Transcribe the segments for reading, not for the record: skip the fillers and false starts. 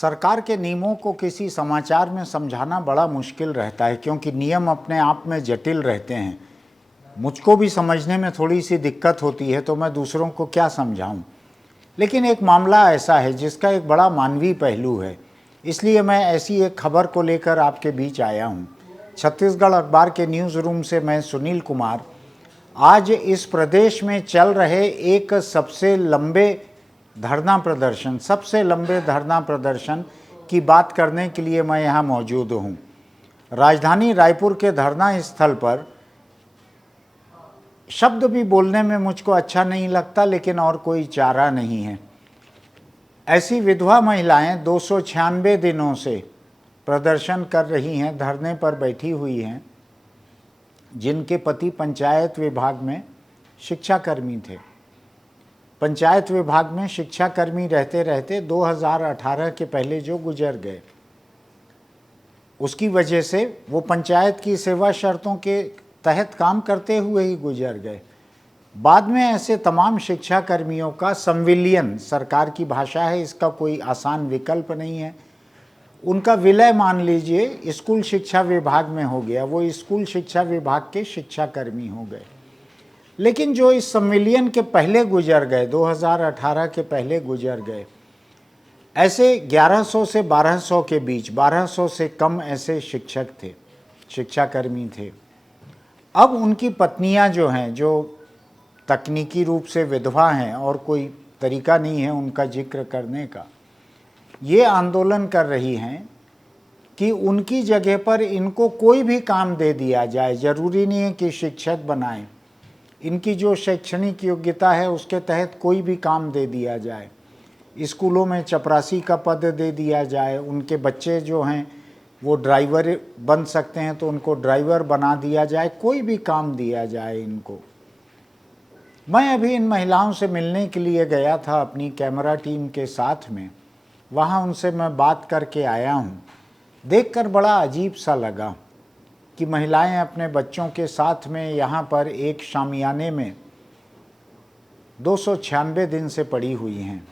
सरकार के नियमों को किसी समाचार में समझाना बड़ा मुश्किल रहता है, क्योंकि नियम अपने आप में जटिल रहते हैं। मुझको भी समझने में थोड़ी सी दिक्कत होती है, तो मैं दूसरों को क्या समझाऊं। लेकिन एक मामला ऐसा है जिसका एक बड़ा मानवीय पहलू है, इसलिए मैं ऐसी एक खबर को लेकर आपके बीच आया हूं। छत्तीसगढ़ अखबार के न्यूज़ रूम से मैं सुनील कुमार आज इस प्रदेश में चल रहे एक सबसे लंबे धरना प्रदर्शन की बात करने के लिए मैं यहाँ मौजूद हूँ। राजधानी रायपुर के धरना स्थल पर शब्द भी बोलने में मुझको अच्छा नहीं लगता, लेकिन और कोई चारा नहीं है। ऐसी विधवा महिलाएं 296 दिनों से प्रदर्शन कर रही हैं, धरने पर बैठी हुई हैं, जिनके पति पंचायत विभाग में शिक्षाकर्मी थे। पंचायत विभाग में शिक्षाकर्मी रहते रहते 2018 के पहले जो गुजर गए, उसकी वजह से वो पंचायत की सेवा शर्तों के तहत काम करते हुए ही गुजर गए। बाद में ऐसे तमाम शिक्षाकर्मियों का संविलियन, सरकार की भाषा है, इसका कोई आसान विकल्प नहीं है, उनका विलय मान लीजिए स्कूल शिक्षा विभाग में हो गया। वो स्कूल शिक्षा विभाग के शिक्षाकर्मी हो गए। लेकिन जो इस संविलियन के पहले गुजर गए, 2018 के पहले गुजर गए, ऐसे 1100 से 1200 के बीच, 1200 से कम ऐसे शिक्षक थे, शिक्षाकर्मी थे। अब उनकी पत्नियां जो हैं, जो तकनीकी रूप से विधवा हैं और कोई तरीका नहीं है उनका जिक्र करने का, ये आंदोलन कर रही हैं कि उनकी जगह पर इनको कोई भी काम दे दिया जाए। ज़रूरी नहीं है कि शिक्षक बनाएं, इनकी जो शैक्षणिक योग्यता है उसके तहत कोई भी काम दे दिया जाए। स्कूलों में चपरासी का पद दे दिया जाए, उनके बच्चे जो हैं वो ड्राइवर बन सकते हैं तो उनको ड्राइवर बना दिया जाए, कोई भी काम दिया जाए इनको। मैं अभी इन महिलाओं से मिलने के लिए गया था अपनी कैमरा टीम के साथ में, वहाँ उनसे मैं बात करके आया हूँ। देखकर बड़ा अजीब सा लगा कि महिलाएं अपने बच्चों के साथ में यहाँ पर एक शामियाने में 296 दिन से पड़ी हुई हैं।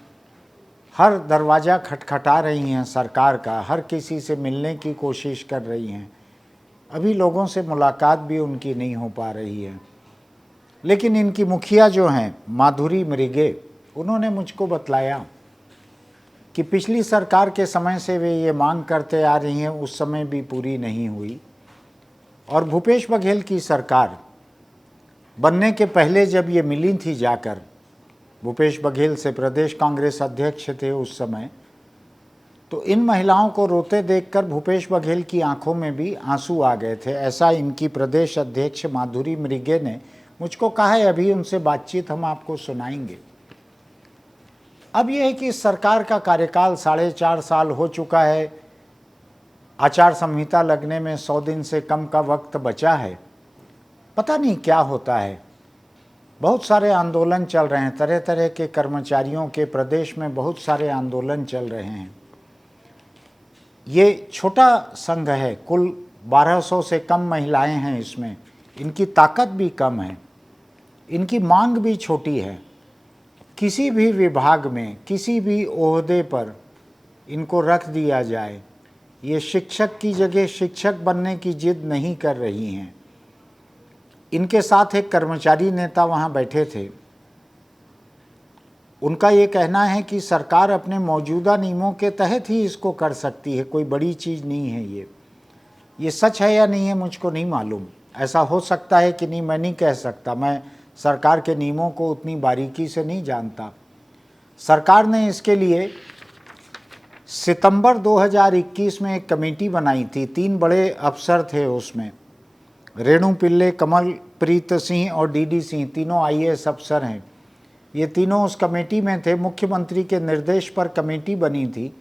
हर दरवाज़ा खटखटा रही हैं सरकार का, हर किसी से मिलने की कोशिश कर रही हैं। अभी लोगों से मुलाकात भी उनकी नहीं हो पा रही है। लेकिन इनकी मुखिया जो हैं माधुरी मृगे, उन्होंने मुझको बतलाया कि पिछली सरकार के समय से वे ये मांग करते आ रही हैं, उस समय भी पूरी नहीं हुई। और भूपेश बघेल की सरकार बनने के पहले जब ये मिली थी जाकर, भूपेश बघेल से प्रदेश कांग्रेस अध्यक्ष थे उस समय, तो इन महिलाओं को रोते देखकर भूपेश बघेल की आंखों में भी आंसू आ गए थे। ऐसा इनकी प्रदेश अध्यक्ष माधुरी मृगे ने मुझको कहा है। अभी उनसे बातचीत हम आपको सुनाएंगे। अब यह है कि सरकार का कार्यकाल 4.5 साल हो चुका है। आचार संहिता लगने में 100 दिन से कम का वक्त बचा है। पता नहीं क्या होता है। बहुत सारे आंदोलन चल रहे हैं, तरह तरह के कर्मचारियों के प्रदेश में बहुत सारे आंदोलन चल रहे हैं। ये छोटा संघ है, कुल 1200 से कम महिलाएं हैं इसमें, इनकी ताकत भी कम है, इनकी मांग भी छोटी है। किसी भी विभाग में, किसी भी ओहदे पर इनको रख दिया जाए, ये शिक्षक की जगह शिक्षक बनने की जिद नहीं कर रही हैं। इनके साथ एक कर्मचारी नेता वहाँ बैठे थे। उनका ये कहना है कि सरकार अपने मौजूदा नियमों के तहत ही इसको कर सकती है, कोई बड़ी चीज़ नहीं है। ये सच है या नहीं है मुझको नहीं मालूम, ऐसा हो सकता है कि नहीं, मैं नहीं कह सकता। मैं सरकार के नियमों को उतनी बारीकी से नहीं जानता। सरकार ने इसके लिए सितंबर 2021 में एक कमेटी बनाई थी। 3 बड़े अफसर थे उसमें, रेणु पिल्ले, कमल प्रीत सिंह और डीडी सिंह, तीनों IAS अफसर हैं। ये तीनों उस कमेटी में थे। मुख्यमंत्री के निर्देश पर कमेटी बनी थी।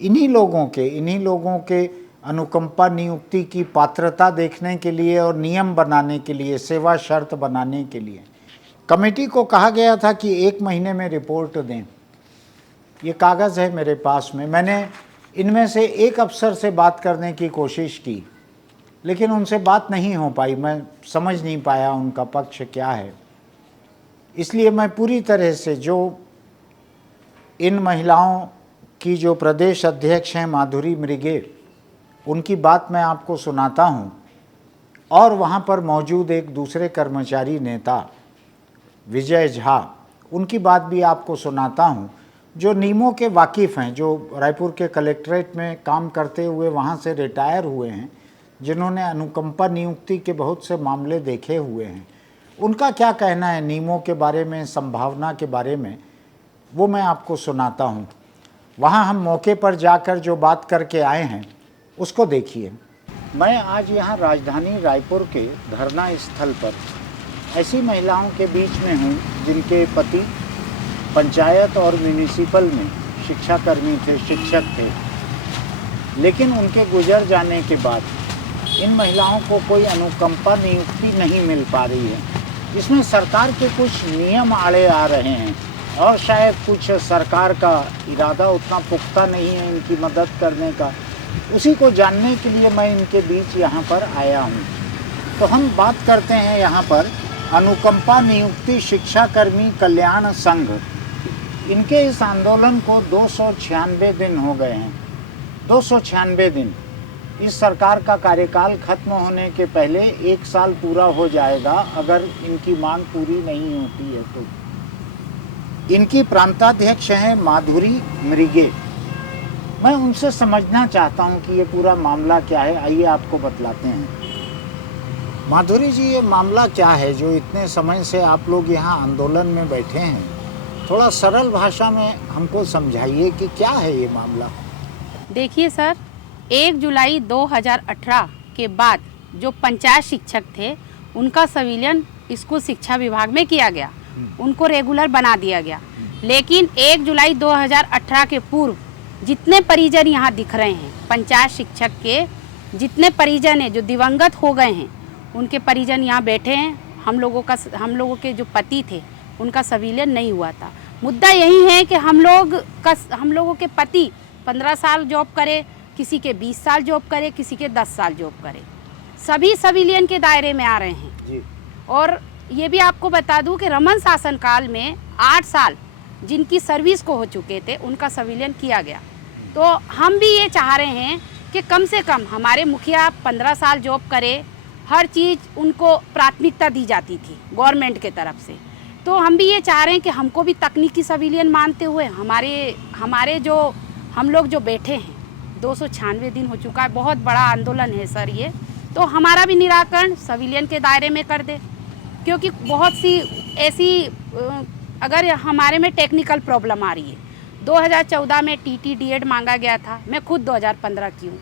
इन्हीं लोगों के अनुकंपा नियुक्ति की पात्रता देखने के लिए और नियम बनाने के लिए, सेवा शर्त बनाने के लिए कमेटी को कहा गया था कि 1 महीने में रिपोर्ट दें। ये कागज़ है मेरे पास में। मैंने इनमें से एक अफसर से बात करने की कोशिश की, लेकिन उनसे बात नहीं हो पाई। मैं समझ नहीं पाया उनका पक्ष क्या है। इसलिए मैं पूरी तरह से जो इन महिलाओं की जो प्रदेश अध्यक्ष हैं माधुरी मृगे, उनकी बात मैं आपको सुनाता हूं और वहां पर मौजूद एक दूसरे कर्मचारी नेता विजय झा, उनकी बात भी आपको सुनाता हूं, जो नियमों के वाकिफ़ हैं, जो रायपुर के कलेक्ट्रेट में काम करते हुए वहां से रिटायर हुए हैं, जिन्होंने अनुकंपा नियुक्ति के बहुत से मामले देखे हुए हैं। उनका क्या कहना है नियमों के बारे में, संभावना के बारे में, वो मैं आपको सुनाता हूं। वहां हम मौके पर जाकर जो बात करके आए हैं उसको देखिए। मैं आज यहाँ राजधानी रायपुर के धरना स्थल पर ऐसी महिलाओं के बीच में हूँ जिनके पति पंचायत और म्यूनिसिपल में शिक्षाकर्मी थे, शिक्षक थे, लेकिन उनके गुजर जाने के बाद इन महिलाओं को कोई अनुकंपा नियुक्ति नहीं मिल पा रही है। इसमें सरकार के कुछ नियम आड़े आ रहे हैं और शायद कुछ सरकार का इरादा उतना पुख्ता नहीं है इनकी मदद करने का। उसी को जानने के लिए मैं इनके बीच यहाँ पर आया हूँ। तो हम बात करते हैं यहाँ पर अनुकंपा नियुक्ति शिक्षाकर्मी कल्याण संघ। इनके इस आंदोलन को 296 दिन हो गए हैं। 296 दिन। इस सरकार का कार्यकाल खत्म होने के पहले 1 साल पूरा हो जाएगा अगर इनकी मांग पूरी नहीं होती है तो। इनकी प्रांताध्यक्ष हैं माधुरी मृगे। मैं उनसे समझना चाहता हूं कि ये पूरा मामला क्या है। आइए आपको बतलाते हैं। माधुरी जी, ये मामला क्या है जो इतने समय से आप लोग यहाँ आंदोलन में बैठे हैं? थोड़ा सरल भाषा में हमको समझाइए कि क्या है ये मामला। देखिए सर, 1 जुलाई 2018 के बाद जो पंचायत शिक्षक थे उनका संविलियन स्कूल शिक्षा विभाग में किया गया, उनको रेगुलर बना दिया गया। लेकिन 1 जुलाई 2018 के पूर्व जितने परिजन यहाँ दिख रहे हैं, पंचायत शिक्षक के जितने परिजन हैं जो दिवंगत हो गए हैं, उनके परिजन यहाँ बैठे हैं। हम लोगों के जो पति थे उनका संविलियन नहीं हुआ था। मुद्दा यही है कि हम लोगों के पति 15 साल जॉब करे, किसी के 20 साल जॉब करे, किसी के 10 साल जॉब करे, सभी संविलियन के दायरे में आ रहे हैं जी। और ये भी आपको बता दूं कि रमन शासनकाल में 8 साल जिनकी सर्विस को हो चुके थे उनका संविलियन किया गया। तो हम भी ये चाह रहे हैं कि कम से कम हमारे मुखिया 15 साल जॉब करे, हर चीज़ उनको प्राथमिकता दी जाती थी गवर्नमेंट के तरफ से। तो हम भी ये चाह रहे हैं कि हमको भी तकनीकी संविलियन मानते हुए हमारे जो हम लोग जो बैठे हैं, 296 दिन हो चुका है, बहुत बड़ा आंदोलन है सर ये, तो हमारा भी निराकरण संविलियन के दायरे में कर दे। क्योंकि बहुत सी ऐसी अगर हमारे में टेक्निकल प्रॉब्लम आ रही है। 2014 में टीटी डीएड मांगा गया था, मैं खुद 2015 की हूँ,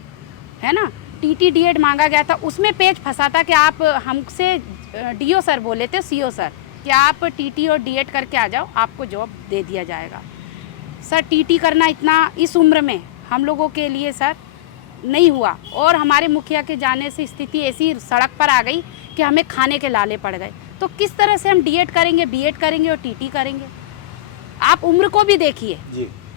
है ना। टीटी डीएड मांगा गया था, उसमें पेच फंसा था कि आप हमसे डीओ सर बोले थे, सीओ सर, कि आप टीटी और डीएड करके आ जाओ, आपको जॉब दे दिया जाएगा। सर टीटी करना इतना इस उम्र में हम लोगों के लिए सर नहीं हुआ, और हमारे मुखिया के जाने से स्थिति ऐसी सड़क पर आ गई कि हमें खाने के लाले पड़ गए। तो किस तरह से हम डीएड करेंगे, बीएड करेंगे और टीटी करेंगे? आप उम्र को भी देखिए,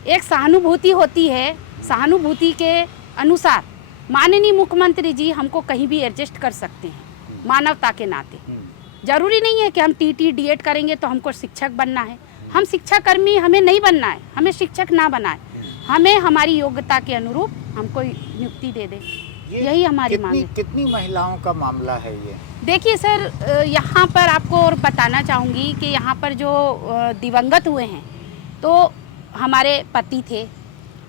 एक सहानुभूति होती है, सहानुभूति के अनुसार माननीय मुख्यमंत्री जी हमको कहीं भी एडजस्ट कर सकते हैं, मानवता के नाते। जरूरी नहीं है कि हम टीटी डीएड करेंगे तो हमको शिक्षक बनना है। हम शिक्षाकर्मी हमें नहीं बनना है, हमें शिक्षक ना बनाए, हमें हमारी योग्यता के अनुरूप हमको नियुक्ति दे दे, यही हमारी मांग है। कितनी महिलाओं का मामला है ये? देखिए सर, यहाँ पर आपको और बताना चाहूँगी कि यहाँ पर जो दिवंगत हुए हैं तो हमारे पति थे,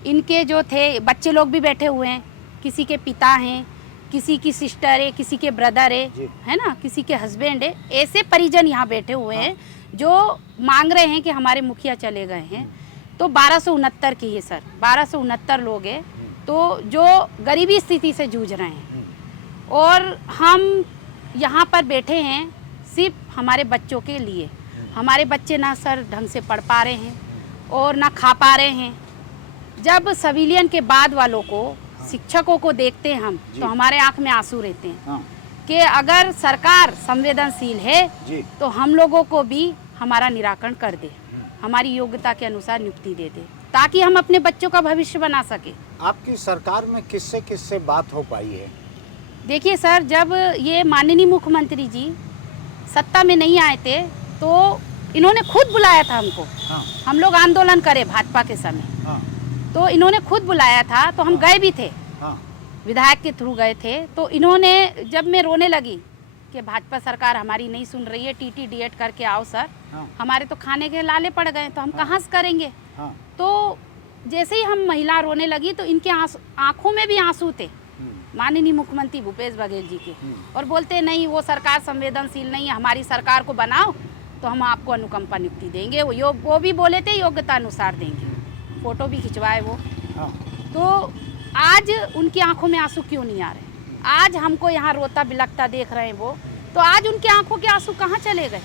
इनके जो थे बच्चे लोग भी बैठे हुए हैं, किसी के पिता हैं, किसी की सिस्टर है, किसी के ब्रदर है ना, किसी के हस्बैंड है। ऐसे परिजन यहाँ बैठे हुए हैं जो मांग रहे हैं कि हमारे मुखिया चले गए हैं। तो 1269 की है सर, 1269 लोग हैं तो जो गरीबी स्थिति से जूझ रहे हैं, और हम यहाँ पर बैठे हैं सिर्फ हमारे बच्चों के लिए। हमारे बच्चे ना सर ढंग से पढ़ पा रहे हैं और ना खा पा रहे हैं। जब संविलियन के बाद वालों को, शिक्षकों को देखते हैं हम तो हमारे आंख में आंसू रहते हैं कि अगर सरकार संवेदनशील है तो हम लोगों को भी हमारा निराकरण कर दे, हमारी योग्यता के अनुसार नियुक्ति दे दे, ताकि हम अपने बच्चों का भविष्य बना सके। आपकी सरकार में किससे किससे बात हो पाई है? देखिए सर, जब ये माननीय मुख्यमंत्री जी सत्ता में नहीं आए थे तो इन्होंने खुद बुलाया था हमको। हम लोग आंदोलन करे भाजपा के समय, तो इन्होंने खुद बुलाया था, तो हम गए भी थे, हाँ विधायक के थ्रू गए थे। तो इन्होंने, जब मैं रोने लगी कि भाजपा सरकार हमारी नहीं सुन रही है, टीटी डीएड करके आओ सर, हाँ हमारे तो खाने के लाले पड़ गए, तो हम कहाँ से करेंगे। हाँ तो जैसे ही हम महिला रोने लगी तो इनके आंखों में भी आंसू थे माननीय मुख्यमंत्री भूपेश बघेल जी के, और बोलते नहीं वो सरकार संवेदनशील नहीं है, हमारी सरकार को बनाओ तो हम आपको अनुकंपा नियुक्ति देंगे। वो भी बोले थे योग्यता अनुसार देंगे, फोटो भी खिंचवाए वो। हाँ तो आज उनकी आंखों में आंसू क्यों नहीं आ रहे? आज हमको यहाँ रोता बिलखता देख रहे हैं वो, तो आज उनके आंखों के आंसू कहाँ चले गए?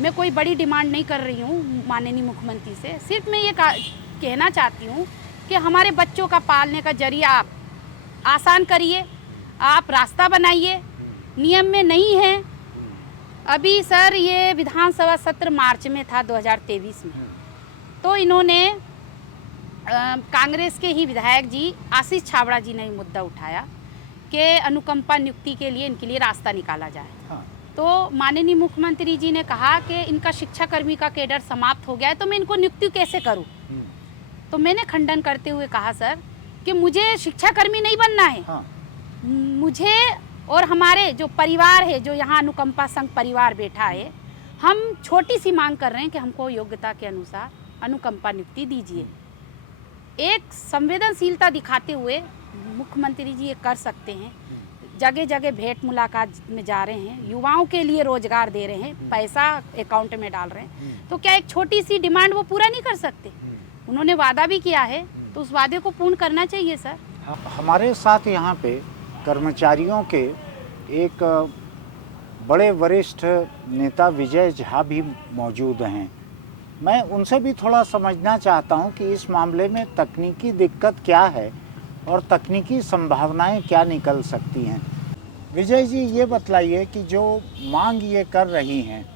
मैं कोई बड़ी डिमांड नहीं कर रही हूँ माननीय मुख्यमंत्री से, सिर्फ मैं ये कहना चाहती हूँ कि हमारे बच्चों का पालने का जरिया आप आसान करिए, आप रास्ता बनाइए। नियम में नहीं है अभी सर, ये विधानसभा सत्र मार्च में था 2023 में, तो इन्होंने कांग्रेस के ही विधायक जी आशीष छाबड़ा जी ने मुद्दा उठाया कि अनुकंपा नियुक्ति के लिए इनके लिए रास्ता निकाला जाए। हाँ। तो माननीय मुख्यमंत्री जी ने कहा कि इनका शिक्षाकर्मी का कैडर समाप्त हो गया है, तो मैं इनको नियुक्ति कैसे करूं? तो मैंने खंडन करते हुए कहा सर कि मुझे शिक्षाकर्मी नहीं बनना है। हाँ। मुझे और हमारे जो परिवार है, जो यहाँ अनुकंपा संघ परिवार बैठा है, हम छोटी सी मांग कर रहे हैं कि हमको योग्यता के अनुसार अनुकंपा नियुक्ति दीजिए। एक संवेदनशीलता दिखाते हुए मुख्यमंत्री जी ये कर सकते हैं, जगह जगह भेंट मुलाकात में जा रहे हैं, युवाओं के लिए रोजगार दे रहे हैं, पैसा अकाउंट में डाल रहे हैं, तो क्या एक छोटी सी डिमांड वो पूरा नहीं कर सकते? उन्होंने वादा भी किया है तो उस वादे को पूर्ण करना चाहिए सर। हमारे साथ यहाँ पे कर्मचारियों के एक बड़े वरिष्ठ नेता विजय झा भी मौजूद हैं। मैं उनसे भी थोड़ा समझना चाहता हूँ कि इस मामले में तकनीकी दिक्कत क्या है और तकनीकी संभावनाएं क्या निकल सकती हैं। विजय जी, ये बतलाइए कि जो मांग ये कर रही हैं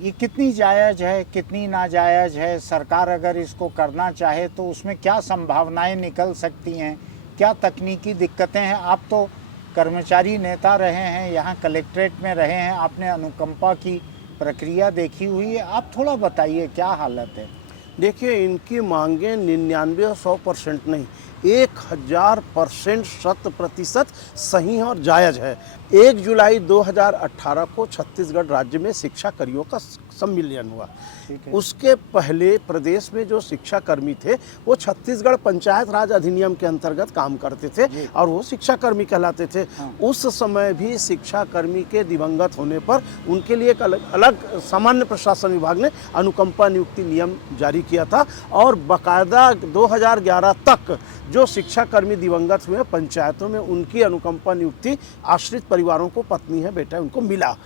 ये कितनी जायज़ है, कितनी नाजायज़ है? सरकार अगर इसको करना चाहे तो उसमें क्या संभावनाएं निकल सकती हैं, क्या तकनीकी दिक्कतें हैं? आप तो कर्मचारी नेता रहे हैं, यहाँ कलेक्ट्रेट में रहे हैं, आपने अनुकंपा की प्रक्रिया देखी हुई है, आप थोड़ा बताइए क्या हालत है? देखिए, इनकी मांगें 99 और 100% नहीं, 1000% 100% सही और जायज़ है। 1 जुलाई 2018 को छत्तीसगढ़ राज्य में शिक्षा कर्मियों का सम्मेलन हुआ। उसके पहले प्रदेश में जो शिक्षा कर्मी थे वो छत्तीसगढ़ पंचायत राज अधिनियम के अंतर्गत काम करते थे और वो शिक्षा कर्मी कहलाते थे। उस समय भी शिक्षा कर्मी के दिवंगत होने पर उनके लिए एक अलग सामान्य प्रशासन विभाग ने अनुकंपा नियुक्ति नियम जारी किया था और बाकायदा 2011 तक जो शिक्षा कर्मी दिवंगत हुए पंचायतों में उनकी अनुकंपा नियुक्ति आश्रित परिवारों को, पत्नी है, बेटा, उनको मिला।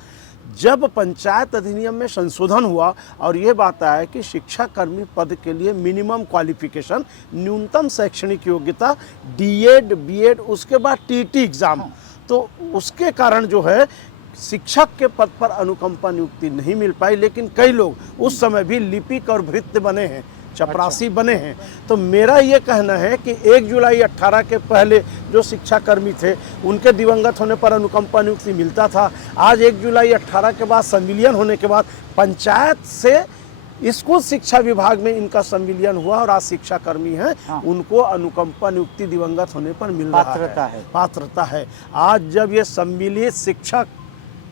जब पंचायत अधिनियम में संशोधन हुआ और ये बात आया कि शिक्षा कर्मी पद के लिए मिनिमम क्वालिफिकेशन, न्यूनतम शैक्षणिक योग्यता डीएड, बीएड, उसके बाद टीटी एग्ज़ाम, तो उसके कारण जो है शिक्षक के पद पर अनुकंपा नियुक्ति नहीं मिल पाई। लेकिन कई लोग उस समय भी लिपिक और भृत्य बने हैं, चपरासी बने हैं। तो मेरा ये कहना है कि 1 जुलाई 18 के पहले जो शिक्षाकर्मी थे उनके दिवंगत होने पर अनुकंपा नियुक्ति मिलता था। आज 1 जुलाई 18 के बाद संविलियन होने के बाद पंचायत से स्कूल शिक्षा विभाग में इनका संविलियन हुआ और आज शिक्षाकर्मी हैं, उनको अनुकंपा नियुक्ति दिवंगत होने पर मिल रहा है, पात्रता है। आज जब ये सम्मिलित शिक्षक,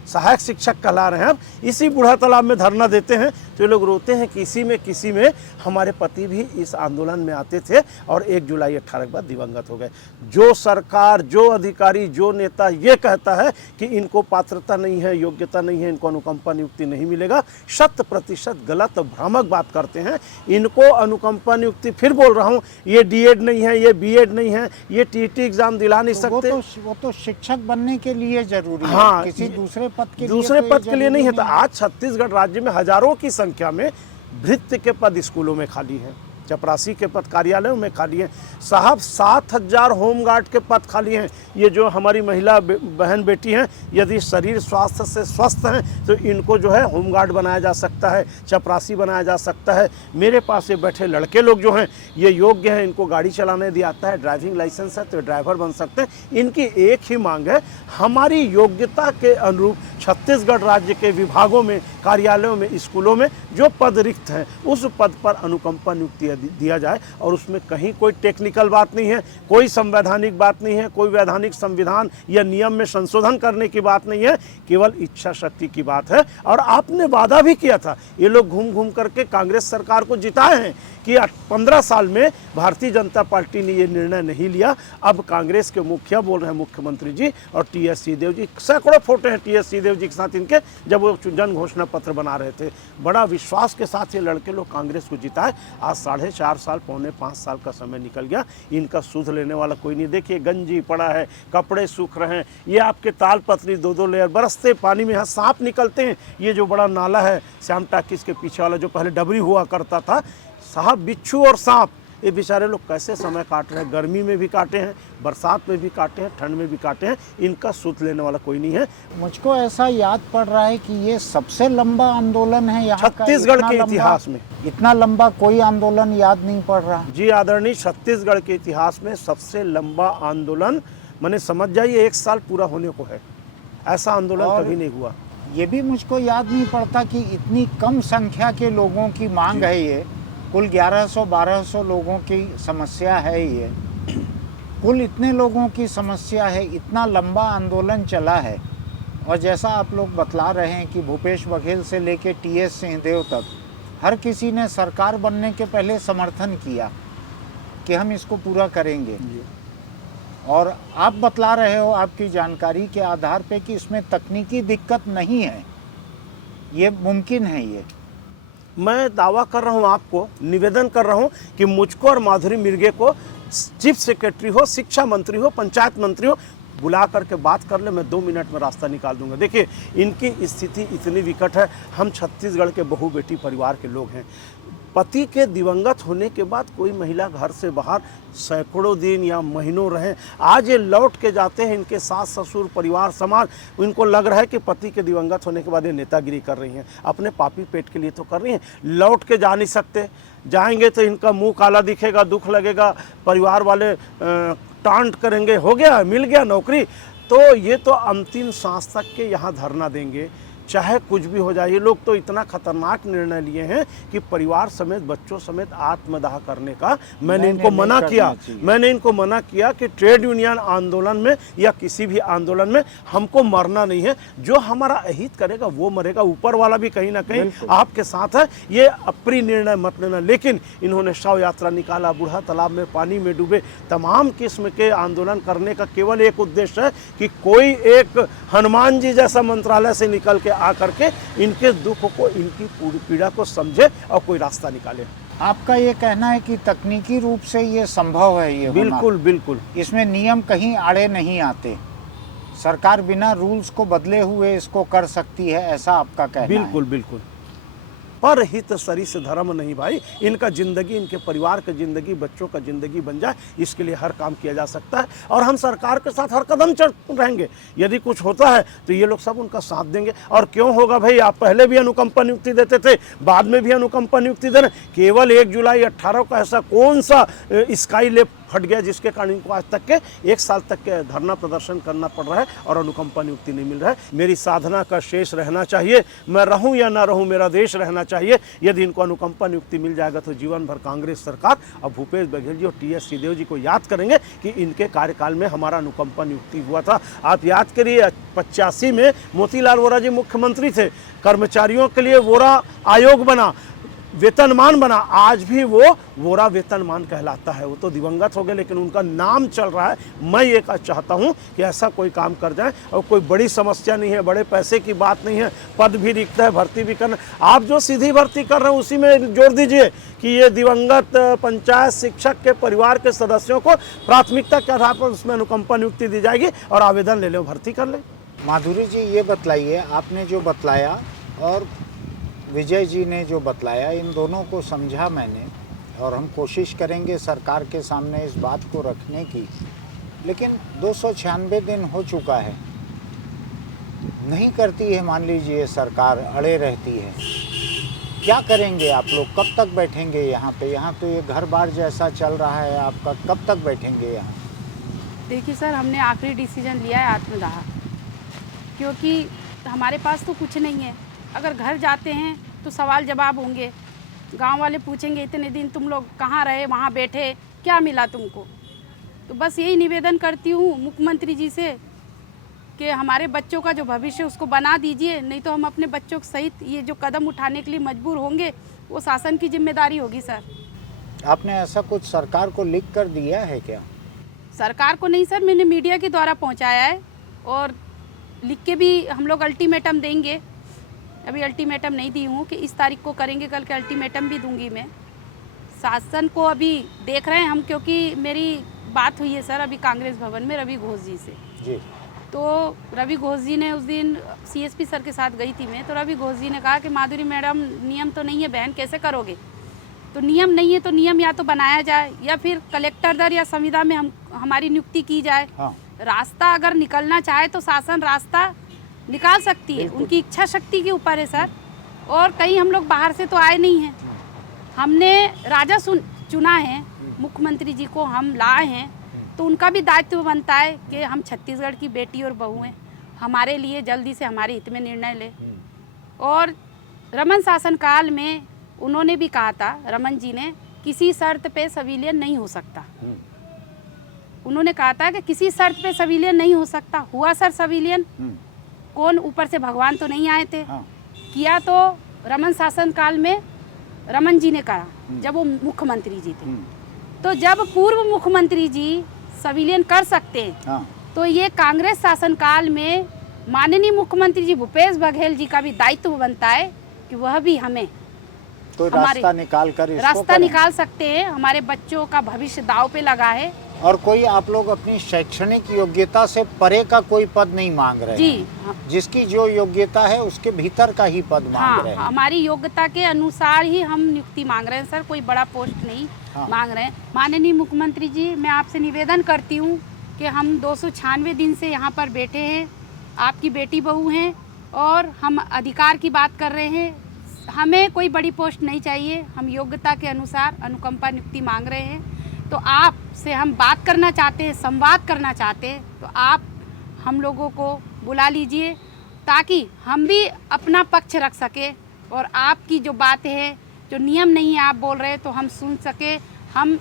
सहायक शिक्षक कहला रहे हैं, हम इसी बूढ़ा तालाब में धरना देते हैं तो ये लोग रोते हैं कि किसी में हमारे पति भी इस आंदोलन में आते थे और 1 जुलाई 18 के बाद दिवंगत हो गए। जो सरकार, जो अधिकारी, जो नेता ये कहता है कि इनको पात्रता नहीं है, योग्यता नहीं है, इनको अनुकंपा नियुक्ति नहीं मिलेगा, 100% गलत भ्रामक बात करते हैं। इनको अनुकंपा नियुक्ति, फिर बोल रहा हूँ, ये डीएड नहीं है, ये बीएड नहीं है, ये टीटी एग्जाम दिला नहीं सकते। वो तो शिक्षक बनने के लिए जरूरी है, हाँ, किसी दूसरे पद के लिए नहीं है। तो आज छत्तीसगढ़ राज्य में हजारों की संख्या में भृत्य के पद स्कूलों में खाली हैं, चपरासी के पद कार्यालयों में खाली हैं। साहब 7000 होमगार्ड के पद खाली हैं। ये जो हमारी महिला बहन बेटी हैं, यदि शरीर स्वास्थ्य से स्वस्थ हैं तो इनको जो है होमगार्ड बनाया जा सकता है, चपरासी बनाया जा सकता है। मेरे पास ये बैठे लड़के लोग जो हैं ये योग्य हैं, इनको गाड़ी चलाने यदि आता है, ड्राइविंग लाइसेंस है तो ड्राइवर बन सकते हैं। इनकी एक ही मांग है, हमारी योग्यता के अनुरूप छत्तीसगढ़ राज्य के विभागों में, कार्यालयों में, स्कूलों में जो पद रिक्त हैं उस पद पर अनुकंपा नियुक्ति दिया जाए और उसमें कहीं कोई टेक्निकल बात नहीं है, कोई संवैधानिक बात नहीं है, कोई वैधानिक संविधान या नियम में संशोधन करने की बात नहीं है, केवल इच्छा शक्ति की बात है। और आपने वादा भी किया था, ये लोग घूम घूम करके कांग्रेस सरकार को जिताए हैं कि 15 साल में भारतीय जनता पार्टी ने ये निर्णय नहीं लिया। अब कांग्रेस के मुखिया बोल रहे हैं, मुख्यमंत्री जी और टीएस सिंहदेव जी, सैकड़ों फोटो हैं टीएस सिंहदेव जी के साथ इनके, जब वो जन घोषणा पत्र बना रहे थे। बड़ा विश्वास के साथ ये लड़के लोग कांग्रेस को जिताए। आज 4.5 साल, पौने 5 साल का समय निकल गया, इनका सुध लेने वाला कोई नहीं। देखिए गंजी पड़ा है, कपड़े सूख रहे हैं, ये आपके ताल पत्री 2-2 लेयर, बरसते पानी में यहाँ सांप निकलते हैं। ये जो बड़ा नाला है श्याम टाकिस के पीछे वाला, जो पहले डबरी हुआ करता था, साहब बिच्छू और सांप, ये बेचारे लोग कैसे समय काट रहे हैं। गर्मी में भी काटे हैं, बरसात में भी काटे हैं, ठंड में भी काटे हैं, इनका सूत लेने वाला कोई नहीं है। मुझको ऐसा याद पड़ रहा है कि ये सबसे लंबा आंदोलन है यहाँ का, छत्तीसगढ़ के इतिहास में। इतना लंबा कोई आंदोलन याद नहीं पड़ रहा। जी आदरणीय, छत्तीसगढ़ के इतिहास में सबसे लंबा आंदोलन, मैंने समझ जाइए 1 साल पूरा होने को है, ऐसा आंदोलन कभी नहीं हुआ। ये भी मुझको याद नहीं पड़ता कि इतनी कम संख्या के लोगों की मांग है ये, कुल 1100-1200 लोगों की समस्या है ये, कुल इतने लोगों की समस्या है, इतना लंबा आंदोलन चला है। और जैसा आप लोग बतला रहे हैं कि भूपेश बघेल से लेके टीएस सिंहदेव तक हर किसी ने सरकार बनने के पहले समर्थन किया कि हम इसको पूरा करेंगे। और आप बतला रहे हो आपकी जानकारी के आधार पे कि इसमें तकनीकी दिक्कत नहीं है, ये मुमकिन है। ये मैं दावा कर रहा हूं, आपको निवेदन कर रहा हूं कि मुझको और माधुरी मिर्गे को चीफ सेक्रेटरी हो, शिक्षा मंत्री हो, पंचायत मंत्री हो, बुला करके बात कर ले, मैं 2 मिनट में रास्ता निकाल दूंगा। देखिए इनकी स्थिति इतनी विकट है। हम छत्तीसगढ़ के बहु बेटी परिवार के लोग हैं। पति के दिवंगत होने के बाद कोई महिला घर से बाहर सैकड़ों दिन या महीनों रहे, आज ये लौट के जाते हैं, इनके सास ससुर परिवार समाज, इनको लग रहा है कि पति के दिवंगत होने के बाद ये नेतागिरी कर रही हैं, अपने पापी पेट के लिए तो कर रही हैं, लौट के जा नहीं सकते। जाएंगे तो इनका मुंह काला दिखेगा, दुख लगेगा, परिवार वाले टांट करेंगे, हो गया मिल गया नौकरी। तो ये तो अंतिम सांस तक के यहाँ धरना देंगे, चाहे कुछ भी हो जाए। ये लोग तो इतना खतरनाक निर्णय लिए हैं कि परिवार समेत, बच्चों समेत आत्मदाह करने का। मैंने इनको मना किया, मैंने इनको मना किया कि ट्रेड यूनियन आंदोलन में या किसी भी आंदोलन में हमको मरना नहीं है, जो हमारा अहित करेगा वो मरेगा। ऊपर वाला भी कहीं ना कहीं आपके साथ है, ये अप्रिय निर्णय मत लेना। लेकिन इन्होंने शव यात्रा निकाला, बूढ़ा तालाब में पानी में डूबे, तमाम किस्म के आंदोलन करने का केवल एक उद्देश्य है कि कोई एक हनुमान जी जैसा मंत्रालय से निकल के आकर के इनके दुख को, इनकी पूरी पीड़ा को समझे और कोई रास्ता निकाले। आपका ये कहना है कि तकनीकी रूप से ये संभव है, ये बिल्कुल बिल्कुल, इसमें नियम कहीं आड़े नहीं आते, सरकार बिना रूल्स को बदले हुए इसको कर सकती है, ऐसा आपका कहना है? बिल्कुल बिल्कुल। पर हित सरिस धर्म नहीं भाई, इनका जिंदगी, इनके परिवार का जिंदगी, बच्चों का जिंदगी बन जाए, इसके लिए हर काम किया जा सकता है। और हम सरकार के साथ हर कदम चढ़ रहेंगे। यदि कुछ होता है तो ये लोग सब उनका साथ देंगे। और क्यों होगा भाई, आप पहले भी अनुकंपा नियुक्ति देते थे, बाद में भी अनुकंपा नियुक्ति दे रहे। केवल 1 जुलाई 18 का ऐसा कौन सा स्काई लेप फट गया जिसके कारण इनको आज तक के 1 साल तक के धरना प्रदर्शन करना पड़ रहा है और अनुकंपा नियुक्ति नहीं मिल रहा है। मेरी साधना का शेष रहना चाहिए, मैं रहूं या ना रहूं, मेरा देश रहना चाहिए। यदि इनको अनुकंपा नियुक्ति मिल जाएगा तो जीवन भर कांग्रेस सरकार और भूपेश बघेल जी और टीएस सिंहदेव जी को याद करेंगे कि इनके कार्यकाल में हमारा अनुकंपा नियुक्ति हुआ था। आप याद करिए 85 में मोतीलाल वोरा जी मुख्यमंत्री थे, कर्मचारियों के लिए वोरा आयोग बना, वेतनमान बना, आज भी वो वोरा वेतनमान कहलाता है। वो तो दिवंगत हो गए लेकिन उनका नाम चल रहा है। मैं ये चाहता हूँ कि ऐसा कोई काम कर जाए, और कोई बड़ी समस्या नहीं है, बड़े पैसे की बात नहीं है, पद भी रिक्त है, भर्ती भी करना। आप जो सीधी भर्ती कर रहे हैं उसी में जोड़ दीजिए कि ये दिवंगत पंचायत शिक्षक के परिवार के सदस्यों को प्राथमिकता के आधार पर उसमें अनुकंपा नियुक्ति दी जाएगी और आवेदन ले लो, भर्ती कर ले। माधुरी जी ये बतलाइए, आपने जो बतलाया और विजय जी ने जो बतलाया, इन दोनों को समझा मैंने और हम कोशिश करेंगे सरकार के सामने इस बात को रखने की। लेकिन 296 दिन हो चुका है, नहीं करती है, मान लीजिए सरकार अड़े रहती है, क्या करेंगे आप लोग? कब तक बैठेंगे यहाँ पे? यहाँ तो ये घर बार जैसा चल रहा है आपका, कब तक बैठेंगे यहाँ? देखिए सर, हमने आखिरी डिसीजन लिया है आत्मदाह, क्योंकि हमारे पास तो कुछ नहीं है। अगर घर जाते हैं तो सवाल जवाब होंगे गांव वाले पूछेंगे इतने दिन तुम लोग कहाँ रहे, वहाँ बैठे, क्या मिला तुमको। तो बस यही निवेदन करती हूँ मुख्यमंत्री जी से कि हमारे बच्चों का जो भविष्य उसको बना दीजिए, नहीं तो हम अपने बच्चों सहित ये जो कदम उठाने के लिए मजबूर होंगे वो शासन की जिम्मेदारी होगी सर। आपने ऐसा कुछ सरकार को लिख कर दिया है क्या? सरकार को नहीं सर, मैंने मीडिया के द्वारा पहुंचाया है और लिख के भी हम लोग अल्टीमेटम देंगे। अभी अल्टीमेटम नहीं दी हूँ कि इस तारीख को करेंगे, कल के अल्टीमेटम भी दूंगी मैं। शासन को अभी देख रहे हैं हम, क्योंकि मेरी बात हुई है सर अभी कांग्रेस भवन में रवि घोष जी से। जी। तो रवि घोष जी ने उस दिन सीएसपी सर के साथ गई थी मैं, तो रवि घोष जी ने कहा कि माधुरी मैडम नियम तो नहीं है बहन, कैसे करोगे। तो नियम नहीं है तो नियम या तो बनाया जाए या फिर कलेक्टर दर या संविदा में हमारी नियुक्ति की जाए। हाँ। रास्ता अगर निकलना चाहे तो शासन रास्ता निकाल सकती है, उनकी इच्छा शक्ति के ऊपर है सर। और कहीं हम लोग बाहर से तो आए नहीं हैं, हमने राजा चुना है, मुख्यमंत्री जी को हम लाए हैं, तो उनका भी दायित्व बनता है कि हम छत्तीसगढ़ की बेटी और बहू हैं, हमारे लिए जल्दी से हमारे हित में निर्णय ले। और रमन शासनकाल में उन्होंने भी कहा था, रमन जी ने, किसी शर्त पे सिविलियन नहीं हो सकता। उन्होंने कहा था कि किसी शर्त पे सिविलियन नहीं हो सकता। हुआ सर सिविलियन, कौन ऊपर से भगवान तो नहीं आए थे। हाँ। किया तो रमन शासनकाल में रमन जी ने कहा जब वो मुख्यमंत्री जी थे। तो जब पूर्व मुख्यमंत्री जी सिविलियन कर सकते हैं, हाँ। तो ये कांग्रेस शासनकाल में माननीय मुख्यमंत्री जी भूपेश बघेल जी का भी दायित्व बनता है कि वह भी हमें कोई रास्ता निकाल कर इसको रास्ता करें। निकाल सकते हैं। हमारे बच्चों का भविष्य दांव पे लगा है। और कोई आप लोग अपनी शैक्षणिक योग्यता से परे का कोई पद नहीं मांग रहे जी, हैं। हाँ। जिसकी जो योग्यता है उसके भीतर का ही पद मांग रहे हैं। हमारी योग्यता के अनुसार ही हम नियुक्ति मांग रहे हैं सर, कोई बड़ा पोस्ट नहीं मांग रहे हैं। माननीय मुख्यमंत्री जी, मैं आपसे निवेदन करती हूँ कि हम 296 दिन से यहाँ पर बैठे हैं, आपकी बेटी बहू हैं और हम अधिकार की बात कर रहे हैं। हमें कोई बड़ी पोस्ट नहीं चाहिए, हम योग्यता के अनुसार अनुकंपा नियुक्ति मांग रहे हैं। तो आपसे हम बात करना चाहते हैं, संवाद करना चाहते हैं, तो आप हम लोगों को बुला लीजिए ताकि हम भी अपना पक्ष रख सके और आपकी जो बातें हैं, जो नियम नहीं है आप बोल रहे हैं, तो हम सुन सके।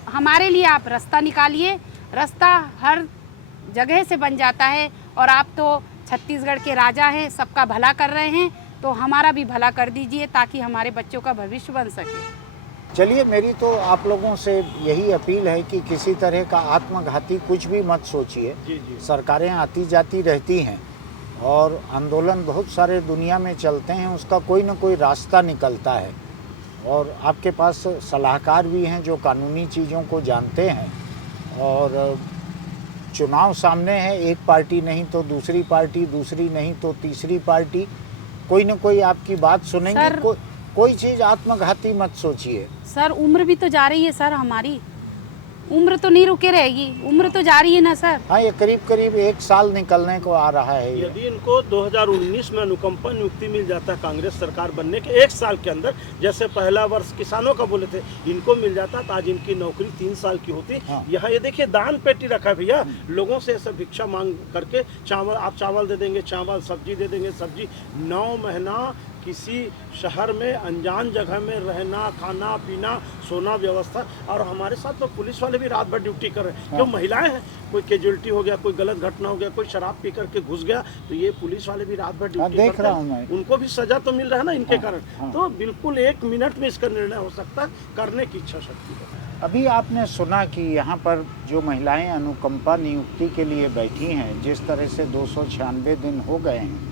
हमारे लिए आप रास्ता निकालिए। रास्ता हर जगह से बन जाता है और आप तो छत्तीसगढ़ के राजा हैं, सबका भला कर रहे हैं, तो हमारा भी भला कर दीजिए ताकि हमारे बच्चों का भविष्य बन सके। चलिए, मेरी तो आप लोगों से यही अपील है कि किसी तरह का आत्मघाती कुछ भी मत सोचिए। सरकारें आती जाती रहती हैं और आंदोलन बहुत सारे दुनिया में चलते हैं, उसका कोई ना कोई रास्ता निकलता है। और आपके पास सलाहकार भी हैं जो कानूनी चीज़ों को जानते हैं। और चुनाव सामने है, एक पार्टी नहीं तो दूसरी पार्टी, दूसरी नहीं तो तीसरी पार्टी, कोई ना कोई आपकी बात सुनेंगे। कोई चीज़ आत्मघाती मत सोचिए। सर उम्र भी तो जा रही है सर, हमारी उम्र तो नहीं रुके रहेगी, उम्र तो जा रही है ना सर। हाँ, ये करीब करीब 1 साल निकलने को आ रहा है। यदि इनको 2019 में अनुकंपा नियुक्ति मिल जाता है कांग्रेस सरकार बनने के 1 साल के अंदर, जैसे पहला वर्ष किसानों का बोले थे, इनको मिल जाता तो आज इनकी नौकरी 3 साल की होती। हाँ। यहाँ ये देखिए दान पेटी रखा है भैया, लोगों से ऐसे भिक्षा मांग करके चावल, आप चावल दे देंगे, चावल, सब्जी दे देंगे, सब्जी। 9 महीना किसी शहर में अनजान जगह में रहना, खाना पीना, सोना व्यवस्था। और हमारे साथ तो पुलिस वाले भी रात भर ड्यूटी कर रहे हैं। क्यों, महिलाएं हैं, कोई कैजुअलिटी हो गया, कोई गलत घटना हो गया, कोई शराब पी करके घुस गया, तो ये पुलिस वाले भी रात भर ड्यूटी देख करते रहा हूं मैं। हैं। उनको भी सजा तो मिल रहा है ना इनके कारण। तो बिल्कुल 1 मिनट में इसका निर्णय हो सकता है, करने की इच्छा शक्ति है। अभी आपने सुना कि यहाँ पर जो महिलाएं अनुकंपा नियुक्ति के लिए बैठी हैं, जिस तरह से 296 दिन हो गए हैं,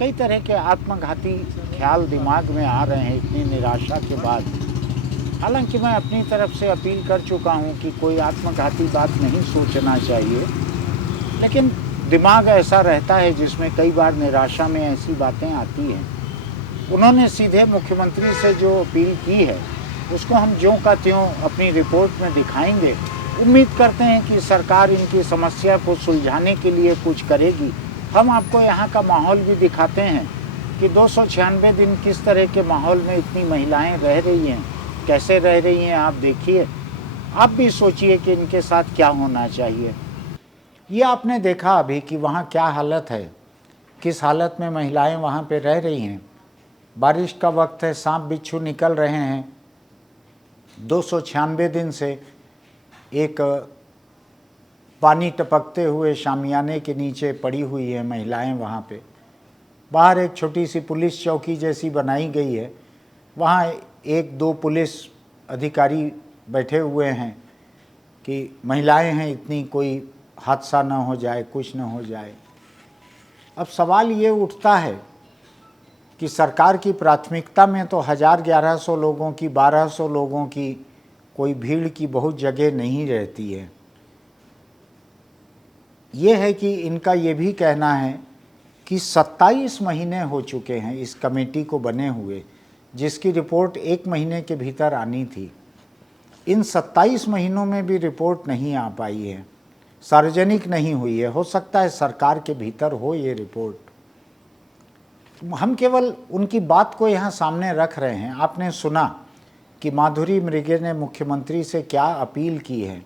कई तरह के आत्मघाती ख्याल दिमाग में आ रहे हैं इतनी निराशा के बाद। हालांकि मैं अपनी तरफ से अपील कर चुका हूं कि कोई आत्मघाती बात नहीं सोचना चाहिए, लेकिन दिमाग ऐसा रहता है जिसमें कई बार निराशा में ऐसी बातें आती हैं। उन्होंने सीधे मुख्यमंत्री से जो अपील की है उसको हम ज्यों का त्यों अपनी रिपोर्ट में दिखाएंगे। उम्मीद करते हैं कि सरकार इनकी समस्या को सुलझाने के लिए कुछ करेगी। हम आपको यहाँ का माहौल भी दिखाते हैं कि 296 दिन किस तरह के माहौल में इतनी महिलाएं रह रही हैं, कैसे रह रही हैं। आप देखिए, आप भी सोचिए कि इनके साथ क्या होना चाहिए। ये आपने देखा अभी कि वहाँ क्या हालत है, किस हालत में महिलाएं वहाँ पे रह रही हैं। बारिश का वक्त है, सांप बिच्छू निकल रहे हैं, 296 दिन से एक पानी टपकते हुए शामियाने के नीचे पड़ी हुई है महिलाएं। वहाँ पे बाहर एक छोटी सी पुलिस चौकी जैसी बनाई गई है, वहाँ एक दो पुलिस अधिकारी बैठे हुए हैं कि महिलाएं हैं, इतनी कोई हादसा न हो जाए, कुछ न हो जाए। अब सवाल ये उठता है कि सरकार की प्राथमिकता में तो 1100 लोगों की, 1200 लोगों की कोई भीड़ की बहुत जगह नहीं रहती है। ये है कि इनका ये भी कहना है कि 27 महीने हो चुके हैं इस कमेटी को बने हुए, जिसकी रिपोर्ट 1 महीने के भीतर आनी थी। इन 27 महीनों में भी रिपोर्ट नहीं आ पाई है, सार्वजनिक नहीं हुई है। हो सकता है सरकार के भीतर हो ये रिपोर्ट। हम केवल उनकी बात को यहाँ सामने रख रहे हैं। आपने सुना कि माधुरी मृगे ने मुख्यमंत्री से क्या अपील की है।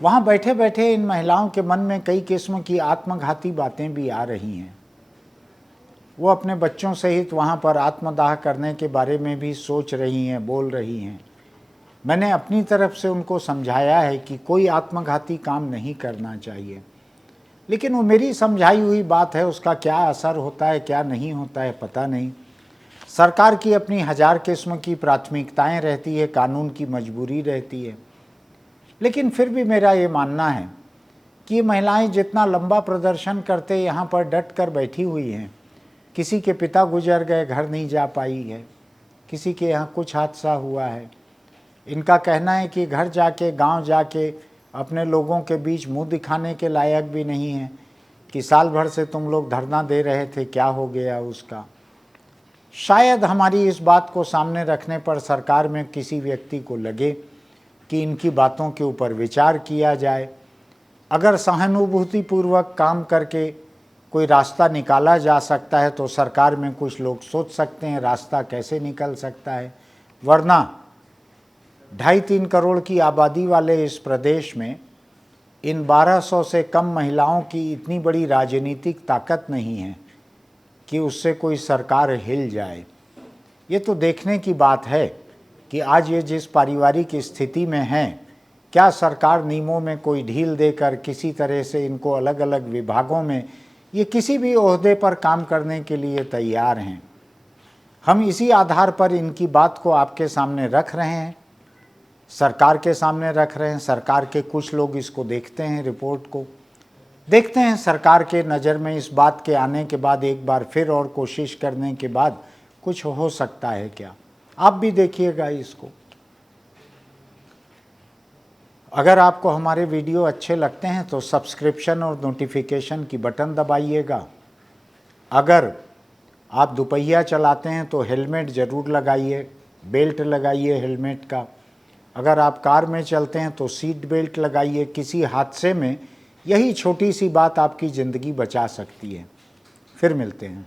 वहाँ बैठे बैठे इन महिलाओं के मन में कई किस्म की आत्मघाती बातें भी आ रही हैं। वो अपने बच्चों सहित वहाँ पर आत्मदाह करने के बारे में भी सोच रही हैं, बोल रही हैं। मैंने अपनी तरफ से उनको समझाया है कि कोई आत्मघाती काम नहीं करना चाहिए, लेकिन वो मेरी समझाई हुई बात है, उसका क्या असर होता है क्या नहीं होता है पता नहीं। सरकार की अपनी 1000 किस्म की प्राथमिकताएं रहती है, कानून की मजबूरी रहती है। लेकिन फिर भी मेरा ये मानना है कि ये महिलाएं जितना लंबा प्रदर्शन करते यहाँ पर डट कर बैठी हुई हैं। किसी के पिता गुजर गए, घर नहीं जा पाई है, किसी के यहाँ कुछ हादसा हुआ है। इनका कहना है कि घर जाके, गांव जाके अपने लोगों के बीच मुंह दिखाने के लायक भी नहीं है कि साल भर से तुम लोग धरना दे रहे थे, क्या हो गया उसका। शायद हमारी इस बात को सामने रखने पर सरकार में किसी व्यक्ति को लगे कि इनकी बातों के ऊपर विचार किया जाए। अगर सहानुभूतिपूर्वक काम करके कोई रास्ता निकाला जा सकता है तो सरकार में कुछ लोग सोच सकते हैं रास्ता कैसे निकल सकता है। वरना 2.5-3 करोड़ की आबादी वाले इस प्रदेश में इन 1200 से कम महिलाओं की इतनी बड़ी राजनीतिक ताकत नहीं है कि उससे कोई सरकार हिल जाए। ये तो देखने की बात है कि आज ये जिस पारिवारिक स्थिति में हैं, क्या सरकार नियमों में कोई ढील देकर किसी तरह से इनको अलग अलग विभागों में ये किसी भी ओहदे पर काम करने के लिए तैयार हैं। हम इसी आधार पर इनकी बात को आपके सामने रख रहे हैं, सरकार के सामने रख रहे हैं। सरकार के कुछ लोग इसको देखते हैं, रिपोर्ट को देखते हैं। सरकार के नज़र में इस बात के आने के बाद एक बार फिर और कोशिश करने के बाद कुछ हो सकता है क्या, आप भी देखिएगा इसको। अगर आपको हमारे वीडियो अच्छे लगते हैं तो सब्सक्रिप्शन और नोटिफिकेशन की बटन दबाइएगा। अगर आप दुपहिया चलाते हैं तो हेलमेट ज़रूर लगाइए, बेल्ट लगाइए हेलमेट का। अगर आप कार में चलते हैं तो सीट बेल्ट लगाइए। किसी हादसे में यही छोटी सी बात आपकी ज़िंदगी बचा सकती है। फिर मिलते हैं।